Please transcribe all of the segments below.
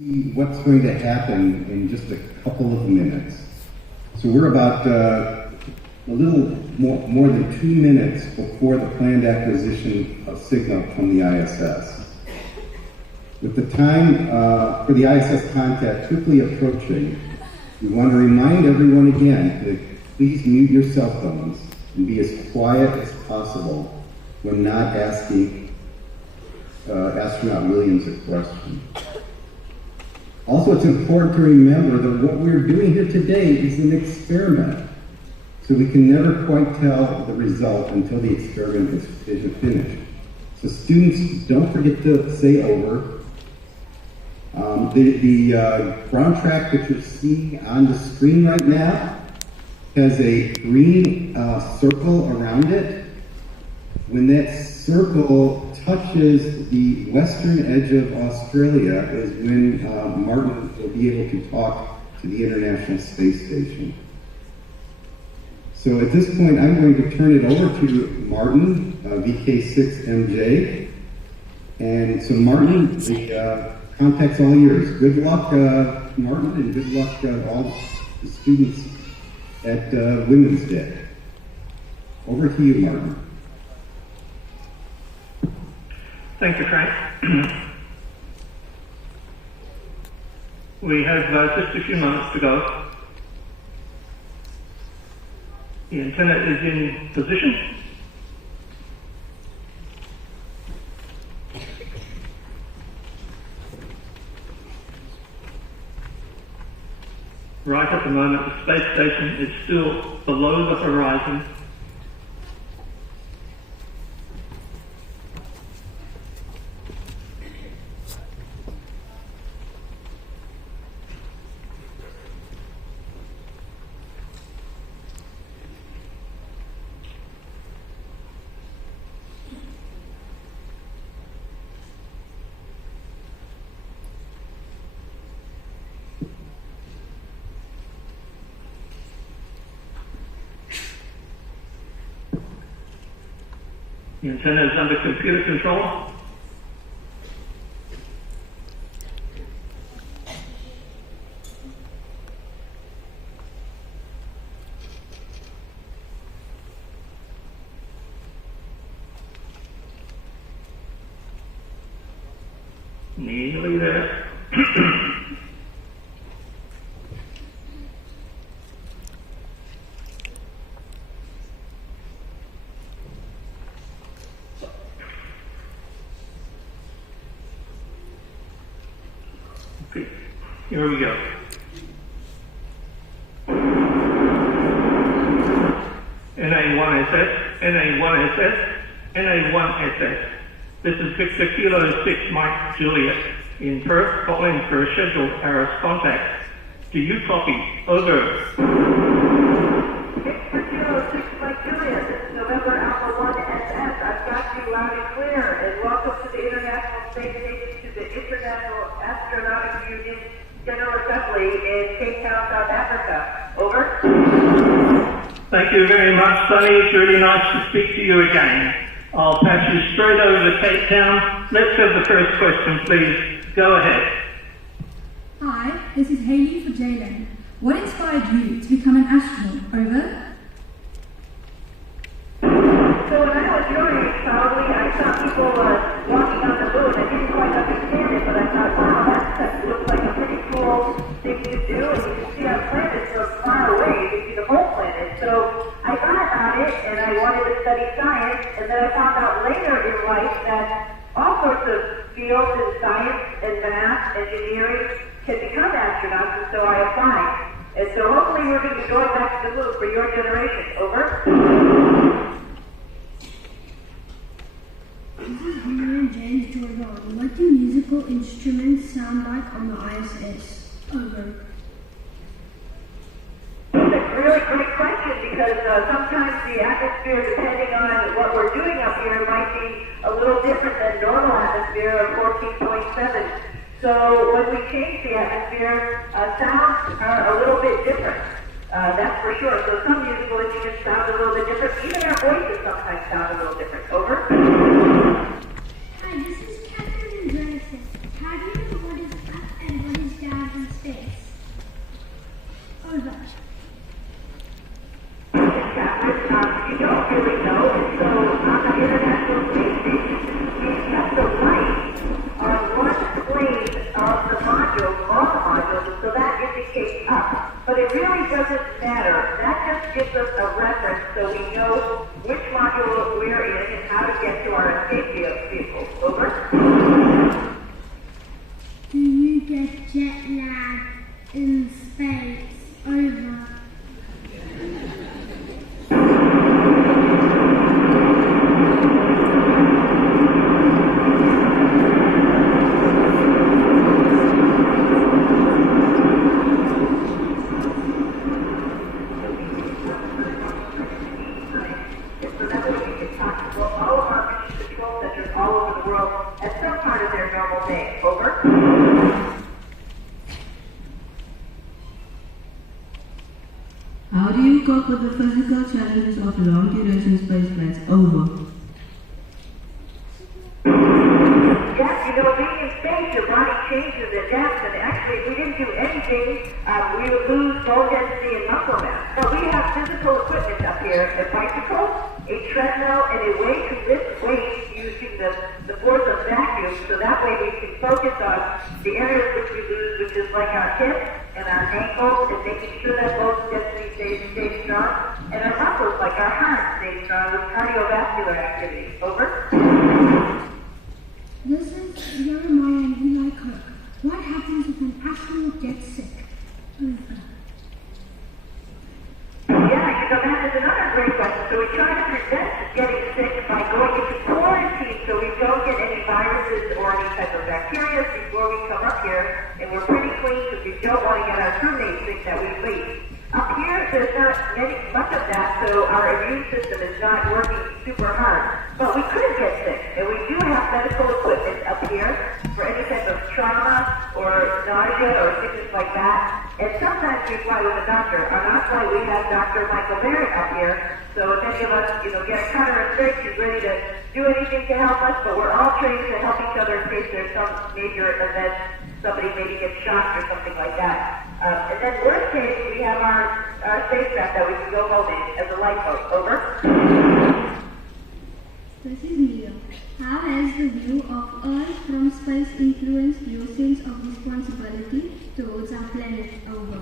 What's going to happen in just a couple of minutes. So we're about a little more than 2 minutes before the planned acquisition of signal from the ISS. With the time for the ISS contact quickly approaching, we want to remind everyone again to please mute your cell phones and be as quiet as possible when not asking astronaut Williams a question. Also, it's important to remember that what we're doing here today is an experiment. So we can never quite tell the result until the experiment is finished. So students, don't forget to say over. The ground track that you're seeing on the screen right now has a green circle around it. When that circle touches the western edge of Australia is when Martin will be able to talk to the International Space Station. So at this point, I'm going to turn it over to Martin, VK6MJ. And so Martin, the contact's all yours. Good luck, Martin, and good luck all the students at Women's Day. Over to you, Martin. Thank you, Frank. We have just a few moments to go. The antenna is in position. Right at the moment, the space station is still below the horizon. The antenna is under computer control. Nearly there. Okay, here we go. NA1SS, NA1SS, NA1SS. This is Victor Kilo 6 Mike Juliet in Perth, calling for a scheduled Paris contact. Do you copy? Over. Victor Kilo 6 Mike Juliet, this is November Alpha 1 SS. I've got you loud and clear, and welcome to the International Space Station, to the International Astronomical Union General Assembly in Cape Town, South Africa. Over. Thank you very much, Sonny. It's really nice to speak to you again. I'll pass you straight over to Cape Town. Let's have the first question, please. Go ahead. Hi, this is Hayley for Jalen. What inspired you to become an astronaut? Over. So when I was your age, probably, I saw people walking on the moon. I didn't quite understand it, but I thought, wow, that looks like a pretty cool thing to do. And you can see our planet from far away. You can see the whole planet. So I thought about it, and I wanted to study science. And then I found out later in life that all sorts of fields in science and math, engineering, can become astronauts. And so I applied. And so hopefully we're going to be going back to the moon for your generation. Over. This is Henry and James Jordan. What do musical instruments sound like on the ISS? Over. That's a really great question, because sometimes the atmosphere, depending on what we're doing up here, might be a little different than normal atmosphere of 14.7. So when we change the atmosphere, sounds are a little bit different. That's for sure. So some musical instruments sound a little bit different. Even our voices sometimes sound a little different. Over. Hi, this is Catherine and Jonathan. How do you know what is up and what but it really doesn't matter. That just gives us a reference so we know which module we're in and how to get to our escape vehicle. Over. Do you get jet lag in space? Over. How do you cope with the physical challenges of long-duration space flights? Over. Yes, being in space, your body changes, adapts, and actually, if we didn't do anything, we would lose bone density and muscle mass. But we have physical equipment up here, a bicycle, a treadmill, and a way to lift weights using the force of vacuum, so that way we can focus on the areas which we lose, which is like our hips and our ankles, and making sure that bone density stays strong, and our muscles, like our heart, stay strong with cardiovascular activity. Over. This is Jeremiah and Eli Cook. What happens if an astronaut gets sick? Over. Yeah, that is another great question. So we try to prevent getting sick by going into quarantine so we don't get any viruses or any type of bacteria before we come up here, and we're pretty clean because we don't want to get our crewmates sick that we leave. Up here, there's not much of that, so our immune system is not working super hard. But we could get sick, and we do have medical equipment up here for any type of trauma or nausea or sickness like that. And sometimes we fly with a doctor. On our flight, we have Dr. Michael Barrett up here. So if any of us, get a cut or a scrape, he's ready to do anything to help us. But we're all trained to help each other in case there's some major event, somebody maybe gets shocked or something like that. And then worst case, we have our spacecraft that we can go home in as a lifeboat. Over. This is Leo. How has the view of Earth from space influenced your sense of responsibility towards our planet? Over.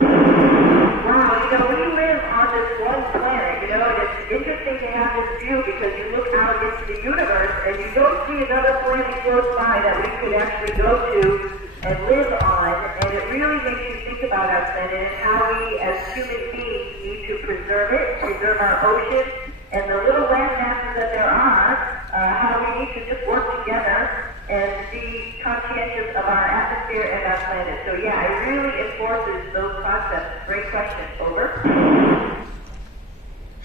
Wow, we live on this one planet, and it's interesting to have this view because you look out into the universe and you don't see another planet close by that we could actually go to and live on, and it really makes you think about our planet and how we as human beings need to preserve it, preserve our oceans, and the little land masses that there are, how we need to just work together and be conscientious of our atmosphere and our planet. So yeah, it really enforces those concepts. Great question. Over.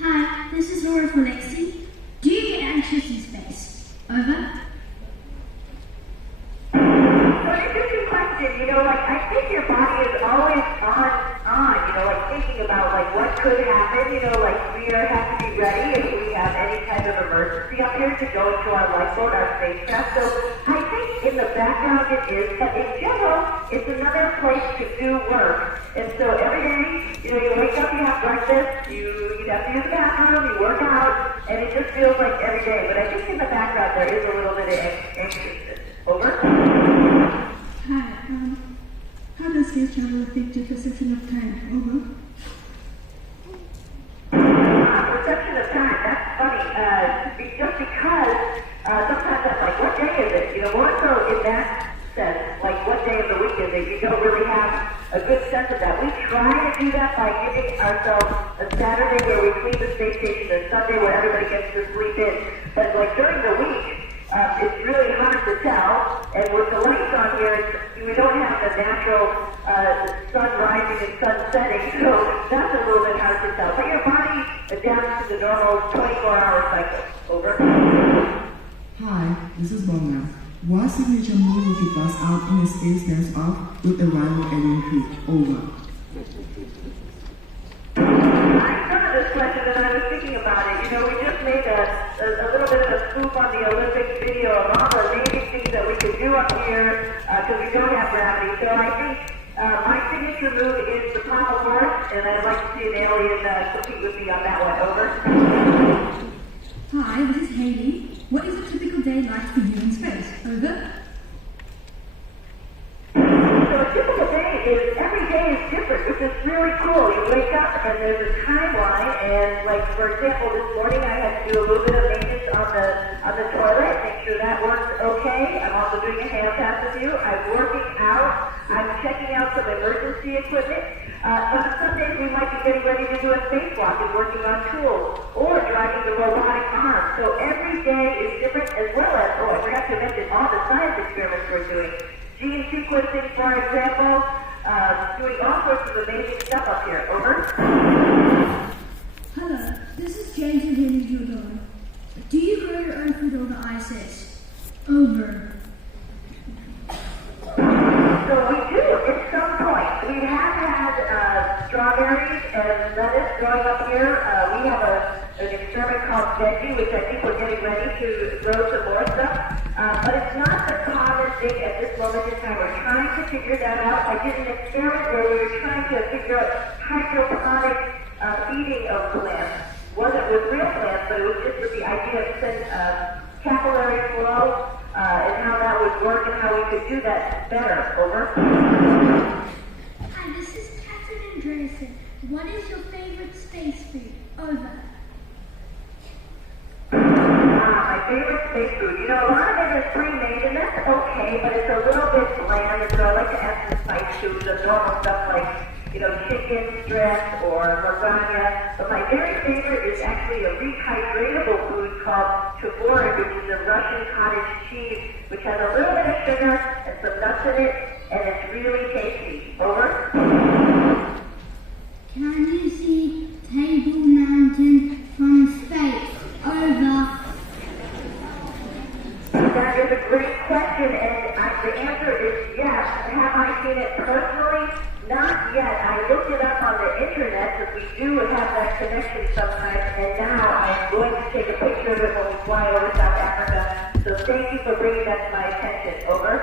Hi, this is Laura from Lexi. Do you get anxious in space? Over. So interesting question. I think your body is always on, thinking about, what could happen. We have to be ready if we have any type of emergency up here to go into our lifeboat, our spacecraft. So I think in the background it is, but in general, it's another place to do work. And so every day, you wake up, you have breakfast, you have to use the bathroom, you work out, and it just feels like every day. But I think in the background there is a little bit of anxiousness. Over. Hi, how does space travel affect your perception of time? Over. Perception of time, that's funny. Just because sometimes I'm like, what day is it? More so in that sense, what day of the week is it? You don't really have a good sense of that. We try to do that by giving ourselves a Saturday where we clean the space station, a Sunday where everybody gets to sleep in. But during the week, it's really hard to tell, and with the lights on here, we don't have the natural sun rising and sun setting, so that's a little bit hard to tell. But your body adapts to the normal 24-hour cycle. Over. Hi, this is Bona. What signature move will keep us out in a space dance-off with a rival alien crew? Over. I thought of this question and I was thinking about it. We just made a little bit of a spoof on the Olympics video of all the amazing things that we could do up here because we don't have gravity. So I think my signature move is the pommel horse, and I'd like to see an alien compete with me on that one. Over. Hi, this is Haley. What is a typical day like for you in space? Over. So a typical day different, which is really cool. You wake up and there's a timeline, and like for example, this morning I had to do a little bit of maintenance on the toilet, make sure that works okay. I'm also doing a hand pass with you. I'm working out. I'm checking out some emergency equipment. Some days we might be getting ready to do a spacewalk and working on tools or driving the robotic arm. So every day is different, as well as, I forgot to mention all the science experiments we're doing. Gene sequencing, for example, doing all sorts of amazing stuff up here. Over. Hello, this is James and Haley's your daughter. Do you grow your own food on the ISS? Over. So we do, at some point. We have had strawberries and lettuce growing up here. We have an experiment called veggie, which I think we're getting ready to grow some more stuff. But it's not the common thing at this moment in time. We're trying to figure that out. I did an experiment where we were trying to figure out hydroponic feeding of plants. Wasn't with real plants, but it was just with the idea of capillary flow and how that would work and how we could do that better. Over. Hi, this is Catherine Andreasen. What is your favorite space food? Over. My favorite space food. You know, a lot of it is pre-made, and that's okay, but it's a little bit bland, and so I like to add some spice to the normal stuff like, chicken dress or lasagna. But my very favorite is actually a rehydratable food called tvorik, which is a Russian cottage cheese, which has a little bit of sugar and some nuts in it, and it's really tasty. Over. Can you see Table Mountain from space? Over. That is a great question, and the answer is yes. Have I seen it personally? Not yet. I looked it up on the internet because we do have that connection sometimes, and now I'm going to take a picture of it when we fly over South Africa. So thank you for bringing that to my attention. Over.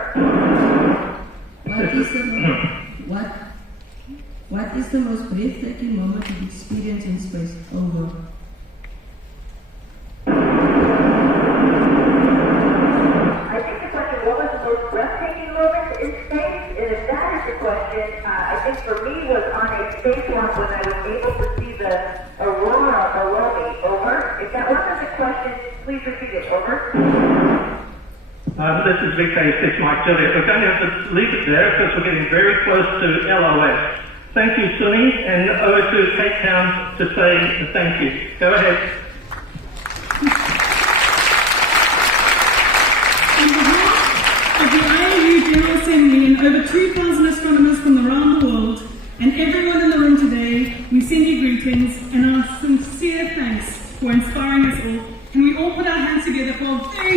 What is the most breathtaking moment you've experienced in space? Over. I think the question, what was the most breathtaking moment in space? And if that is the question, I think for me was on a spacewalk when I was able to see the aurora below me. Over. If that wasn't the question, please repeat it. Over. This is Victor 6 Mike Juliet. We're going to have to leave it there because we're getting very close to LOS. Thank you, Sunny, and over to Cape Town to say thank you. Go ahead. On behalf of the IAU General Assembly and over 2,000 astronomers from around the world, and everyone in the room today, we send you greetings and our sincere thanks for inspiring us all. Can we all put our hands together for a very